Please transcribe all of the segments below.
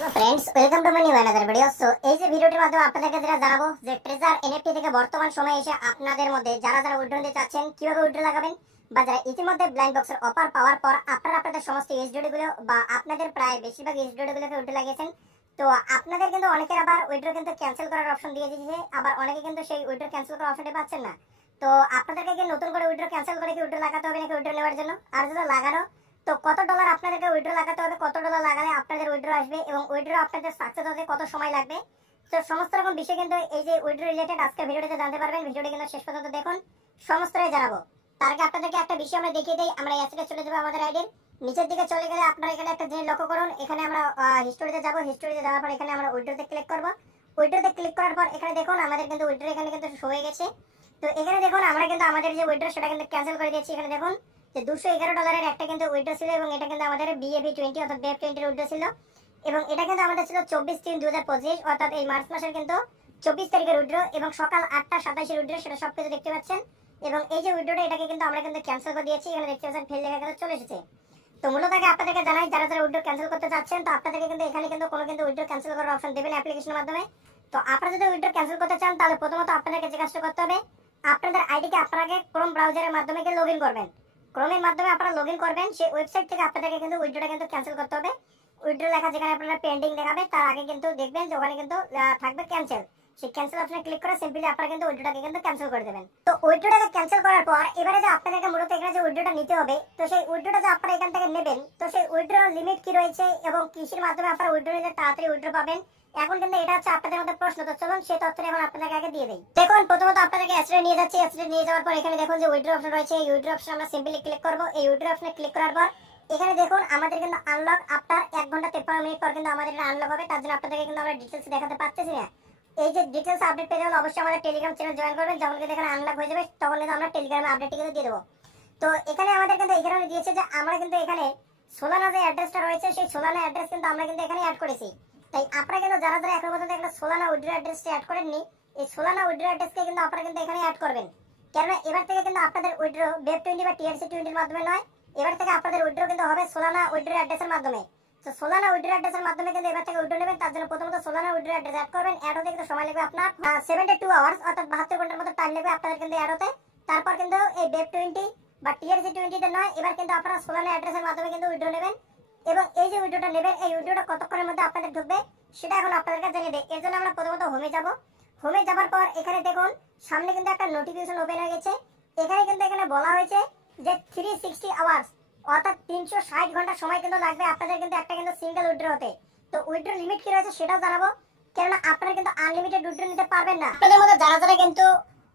Friends welcome to my new another video. So এই যে ভিডিওটির মাধ্যমে আপনাদেরকে যেটা জানাবো যে ট্রেজার এনএফটি থেকে বর্তমান সময়ে এসে আপনাদের মধ্যে যারা যারা উইথড্র নিতে চাচ্ছেন কিভাবে উইথড্র লাগাবেন বা যারা ইতিমধ্যে ব্লাইন্ড বক্সের অফার পাওয়ার পর আপনারা আপনাদের সমস্ত ইউএসডিটি গুলো বা আপনাদের প্রায় বেশিরভাগ ইউএসডিটি গুলোকে উইথড্র লাগিয়েছেন, তো আপনাদের কিন্তু অনেকের আবার উইথড্র কিন্তু ক্যান্সেল করার অপশন দিয়ে দিয়েছে, আবার অনেকে কিন্তু সেই উইথড্র ক্যান্সেল করার অপশনটি পাচ্ছেন না। তো আপনাদেরকে কি নতুন করে উইথড্র ক্যান্সেল করে কি উইথড্র লাগাতে হবে নাকি উইথড্র নেওয়ার জন্য? আর যদি লাগানো তো কত ডলার আপনাদেরকে উইথড্র লাগাতে হবে, কত ডলার লাগালে আপনাদের উইথড্র আসবে এবং উইথড্র আপনাদের সাকসেস হতে কত সময় লাগবে, তো সমস্ত রকম বিষয় কিন্তু এই যে উইথড্র রিলেটেড আজকের ভিডিওতে জানতে পারবেন। ভিডিওটি কিন্তু শেষ পর্যন্ত দেখুন, সমস্তটাই জানাবো। তার আগে আপনাদেরকে একটা বিষয় আমরা দেখিয়ে দেই। আমরা অ্যাসেটে চলে যাব, আমাদের আইডির নিচের দিকে চলে গেলে আপনারা এখানে একটা জিনিস লক্ষ্য করুন, এখানে আমরা হিস্টোরিতে যাব। হিস্টোরিতে যাওয়ার পর এখানে আমরা উইথড্রতে ক্লিক করব। উইথড্রতে ক্লিক করার পর এখানে দেখুন আমাদের কিন্তু উইথড্র এখানে কিন্তু শো হয়ে গেছে। তো এখানে দেখুন আমরা কিন্তু আমাদের যে উইথড্র সেটা কিন্তু ক্যান্সেল করে দিয়েছি। এখানে দেখুন যে $211 একটা কিন্তু উইথড্র ছিল এবং এটা কিন্তু আমাদের BAV20 অর্থাৎ BAV20 এর উইথড্র ছিল এবং এটা কিন্তু আমাদের ছিল 24/3/2025 অর্থাৎ এই মার্চ মাসের কিন্তু 24 তারিখের উইথড্র এবং সকাল 8:27 এর উইথড্র, সেটা সবকিছু দেখতে পাচ্ছেন। এবং এই যে উইথড্রটা এটাকে কিন্তু আমরা কিন্তু ক্যান্সেল করে দিয়েছি, এখানে দেখতে পাচ্ছেন ফেল লেখা কিন্তু চলে এসেছে। তো মূলত আগে আপনাদেরকে জানাই যারা যারা উইথড্র ক্যান্সেল করতে চাচ্ছেন, তো আপনাদেরকে কিন্তু এখানে কিন্তু কোনো কিন্তু উইথড্র ক্যান্সেল করার অপশন দেবেন অ্যাপ্লিকেশনের মাধ্যমে। তো আপনারা যদি উইথড্র ক্যান্সেল করতে চান তাহলে প্রথমত আপনাদেরকে যে কাজটা করতে হবে, আপনাদের আইডিকে আপনারা ক্রোম ব্রাউজারের মাধ্যমে গিয়ে লগইন করবেন। ক্রোমের মাধ্যমে আপনারা লগইন করবেন, সেই ওয়েবসাইট থেকে আপনাদেরকে কিন্তু উইথড্রটা কিন্তু ক্যান্সেল করতে হবে। উইথড্র লেখা যেখানে আপনারা পেন্ডিং দেখাবে তার আগে কিন্তু দেখবেন যে ওখানে কিন্তু থাকবে ক্যান্সেল। সেই ক্যান্সেল অপশনে ক্লিক করে সিম্পলি আপনারা কিন্তু উইথড্রটাকে কিন্তু ক্যান্সেল করে দেবেন। তো উইথড্রটাকে ক্যান্সেল করার পর এবারে যে আপনাদেরকে মূলত এখানে যে উইথড্রটা নিতে হবে, তো সেই উইথড্রটা যে আপনারা এখান থেকে নেবেন, তো সেই উইথড্র লিমিট কি রয়েছে এবং কিসের মাধ্যমে আপনারা উইথড্র নিলে তাড়াতাড়ি উইথড্র পাবেন, এখন কিন্তু এটা হচ্ছে আপনাদের মধ্যে প্রশ্ন। তো চলুন সেই তথ্যটা এখন আপনাদেরকে আগে দিয়ে দেই। দেখুন প্রথমত আপনাদেরকে অ্যাসেটে নিয়ে যাচ্ছি। অ্যাসেটে নিয়ে যাওয়ার পর এখানে দেখুন যে উইথড্র অপশন রয়েছে, এই উইথড্র অপশনে আমরা সিম্পলি ক্লিক করব। এই উইথড্র অপশনে ক্লিক করার পর এখানে দেখুন আমাদের কিন্তু আনলক আফটার 1 ঘন্টা 53 মিনিট পর কিন্তু আমাদের এটা আনলক হবে। তার জন্য আপনাদেরকে কিন্তু আমরা ডিটেইলস দেখাতে পারতেছি না। এই যে ডিটেইলস আপডেট পেতে হলে অবশ্যই আমাদের টেলিগ্রাম চ্যানেল জয়েন করবেন, যখন কিন্তু এখানে আনলক হয়ে যাবে তখন কিন্তু আমরা টেলিগ্রামে আপডেট কিন্তু দিয়ে দেব। তো এখানে আমাদের কিন্তু এখানে দিয়েছে যে আমরা কিন্তু এখানে সোলানা যে অ্যাড্রেসটা রয়েছে সেই সোলানা অ্যাড্রেস কিন্তু আমরা কিন্তু এখানে অ্যাড করেছি। তাই আপনারা কিন্তু যারা যারা এখন পর্যন্ত একটা সোলানা উইথড্র অ্যাড্রেসটা অ্যাড করেননি, এই সোলানা উইথড্র অ্যাড্রেসকে কিন্তু আপনারা কিন্তু এখানে অ্যাড করবেন। কারণ এবার থেকে কিন্তু আপনাদের উইথড্র BAV20 বা TRC20 এর মাধ্যমে নয়, এবার থেকে আপনাদের উইথড্র কিন্তু হবে সোলানা উইথড্র অ্যাড্রেসের মাধ্যমে। তো সোলানা উইথড্র অ্যাড্রেসের মাধ্যমে কিন্তু এবার থেকে উইথড্র নেবেন। তার জন্য প্রথমত সোলানা উইথড্র অ্যাড্রেস অ্যাড করবেন। অ্যাড হতে কিন্তু সময় লাগবে আপনার 72 আওয়ার্স অর্থাৎ 72 ঘন্টার মতো টাইম লাগবে আপনাদের কিন্তু অ্যাড হতে। তারপর কিন্তু এই BAV20 বা TRC20 তে নয়, এবার কিন্তু আপনারা সোলানা অ্যাড্রেসের মাধ্যমে কিন্তু উইথড্র নেবেন। এবং এই যে উইথড্রটা নেবেন, এই উইথড্রটা কতক্ষণের মধ্যে আপনাদের ঢুকবে সেটা এখন আপনাদেরকে জানিয়ে দেই। এর জন্য আমরা প্রথমত হোমে যাব। হোমে যাবার পর এখানে দেখুন সামনে কিন্তু একটা নোটিফিকেশন ওপেন হয়ে গেছে। এখানে কিন্তু এখানে বলা হয়েছে যে 360 আওয়ার্স অর্থাৎ 360 ঘন্টা সময় কিন্তু লাগবে আপনাদের কিন্তু একটা কিন্তু সিঙ্গেল উইথড্র হতে। তো উইথড্র লিমিট কি রয়েছে সেটাও জানাবো, কারণ আপনারা কিন্তু আনলিমিটেড উইথড্র নিতে পারবেন না। আপনাদের মধ্যে যারা যারা কিন্তু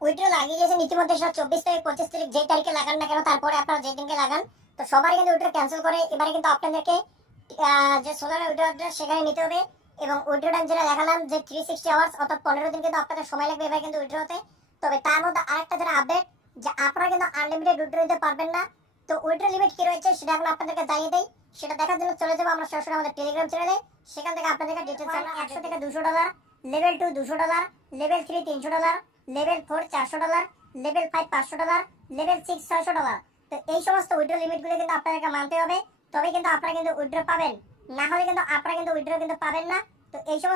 উইথড্র লাগিয়ে গেছেন ইতিমধ্যে, সেটা 24 তারিখ 25 তারিখ যে তারিখে লাগান না কেন, তারপরে আপনারা যে দিনকে লাগান, তো সবাই কিন্তু উইথড্র ক্যান্সেল করে এবারে কিন্তু আপনাদেরকে যে সোলানা উইথড্র অ্যাড্রেস সেখানে নিতে হবে। এবং উইথড্র টাইম যেটা দেখালাম যে 360 আওয়ার্স অর্থাৎ 15 দিন কিন্তু আপনাদের সময় লাগবে এবার কিন্তু উইথড্র হতে। তবে তার মধ্যে আরেকটা যেটা আপডেট যে আপনারা কিন্তু আনলিমিটেড উইথড্র নিতে পারবেন না। তো উইথড্র লিমিট কি রয়েছে সেটা এখন আপনাদেরকে জানিয়ে দেই। সেটা দেখার জন্য চলে যাবো আমরা সরাসরি আমাদের টেলিগ্রাম চ্যানেলে, সেখান থেকে আপনাদেরকে ডিটেইলস 100 থেকে $200, level 2 $200, level 3 $300, level 4 $400, level 5 $500, level 6 $600। তো এই সমস্ত উইথড্র লিমিটগুলো কিন্তু আপনাদেরকে মানতে হবে, তবে কিন্তু আপনারা কিন্তু উইথড্র পাবেন, না হলে কিন্তু আপনারা কিন্তু উইথড্র কিন্তু পাবেন না। তো এই সমস্ত